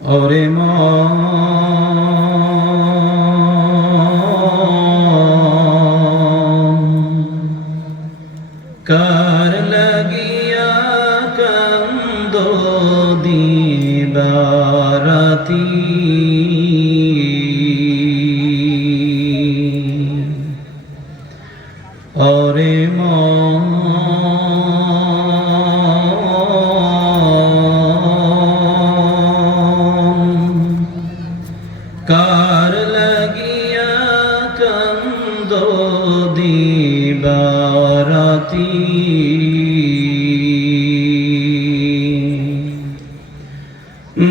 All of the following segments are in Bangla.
ওরে কার লাগিয়া কান্দ দিবারাতি? ওরে মন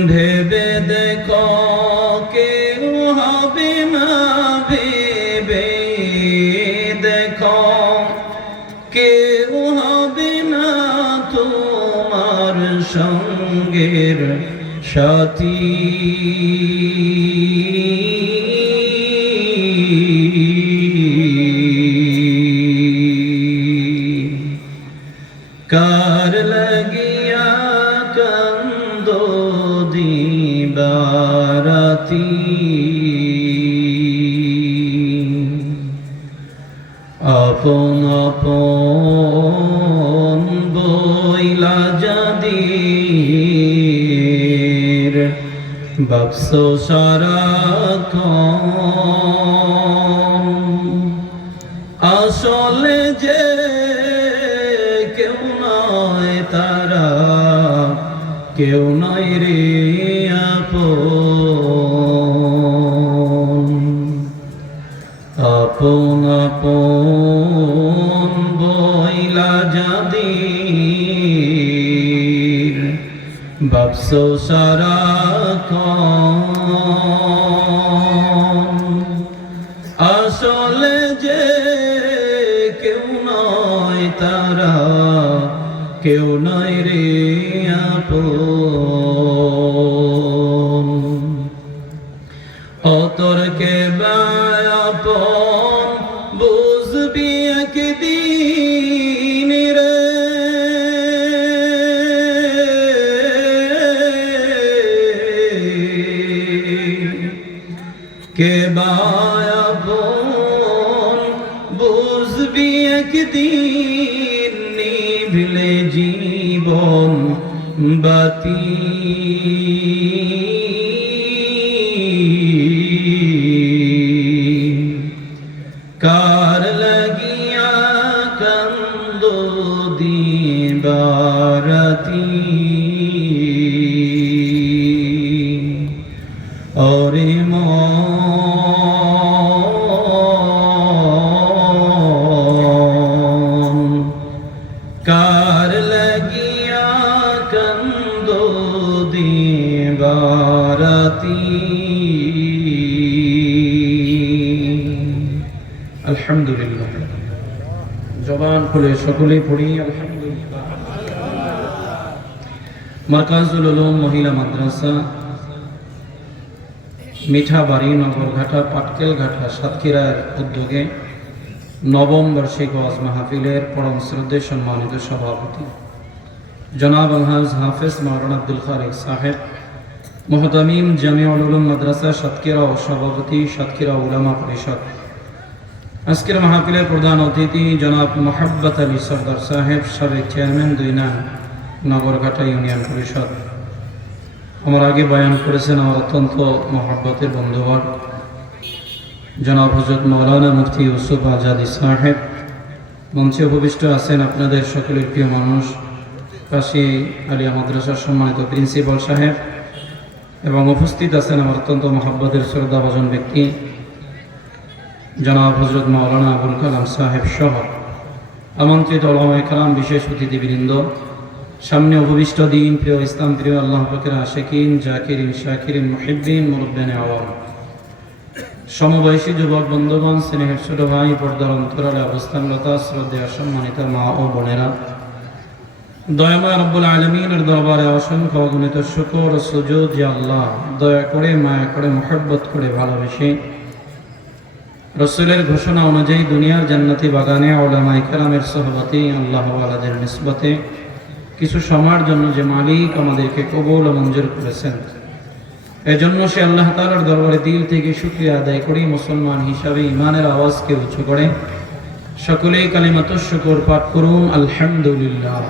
ভেবে দেখো কেউ হবে না ভেবে দেখো কেউ হবে না তোমার সঙ্গের সাথী। কার লাগিয়া কান্দ দিবারাতি? আপন আপন বইলা যাদির বাপস সারা আসলে যে নয় তারা। কেউ নয় রে আপন। আপন আপন বইলা যাদির বাপস সারা আসলে যে কেউ নয় তারা। কেউ নয় রে আপন। অতর্কে আপন বুঝবি একদিন রে। কে আপন বুঝবি একদিন নিভিলে জীবন বাতি। কার লাগিয়া কান্দ দিবারতি? দিবারতি আলহামদুলিল্লাহ। জবান খুলে সকলেই পড়ি মার্কাজুল উলুম, মহিলা মাদ্রাসা। মিঠাবাড়ি, নগরঘাটা, পাটকেলঘাটা, সাতক্ষীরার উদ্যোগে নবম বার্ষিক ওয়াজ মাহফিলের পরম শ্রদ্ধে সম্মানিত সভাপতি। জনাব আলহাজ হাফেজ মাওলানা আব্দুল খালিক সাহেব মোহতামিম জামিউল উলুম মাদ্রাসা সাতক্ষীরা ও সভাপতি সাতক্ষীরা উলামা পরিষদ। আজকের মাহফিলের প্রধান অতিথি জনাব মোহাব্বত আলী সর্দার সাহেব, সাবেক চেয়ারম্যান দুই নাম, নগরঘাটা ইউনিয়ন পরিষদ। আমার আগে বয়ান করেছেন আমার অত্যন্ত মহাব্বতের বন্ধুবর জনাব হজরত মৌলানা মুফতি ইউসুফ আজাদি সাহেব। মঞ্চে উপবিষ্ট আছেন আপনাদের সকলের প্রিয় মানুষ, কাশি আলিয়া মাদ্রাসার সম্মানিত প্রিন্সিপাল সাহেব এবং উপস্থিত আছেন আমার অত্যন্ত মহাব্বতের শ্রদ্ধাভাজন ব্যক্তি, জনাব হজরত মৌলানা আবুল কালাম সাহেব সহ আমন্ত্রিত ওলামা কালাম বিশেষ অতিথিবৃন্দ, সামনে উপবিষ্ট দিন, প্রিয় ইসলাম, প্রিয় আল্লাহ ফকের আশেকিন, জাকিরিন, শাকিরিন মুহিদ্দিন মুরব্বেন আওয়াম। সমবয়সী যুবক, বন্ধুগণ, স্নেহের ছোট ভাই, পর্দার অন্তরালে অবস্থানরতা, শ্রদ্ধেয়, সম্মানিত মা ও বোনেরা দয়াময় রব্বুল আলমিনের দরবারে অসংখ্য অগণিত সুযোগ আল্লাহ। দয়া করে, মায়া করে করে ভালোবেসে। রসুলের ঘোষণা অনুযায়ী দুনিয়ার জান্নাতি বাগানে আল্লাহ আলাদের নিসবতে কিছু সময়ের জন্য যে মালিক আমাদেরকে কবল মঞ্জুর করেছেন, এজন্য সে আল্লাহ তাআলার দরবারে দিল থেকে শুকরিয়া আদায় করি মুসলমান হিসাবে ইমানের আওয়াজকে উঁচু করে, সকলেই কালিমাতুশ শুকর পাঠ করুন, আলহামদুলিল্লাহ।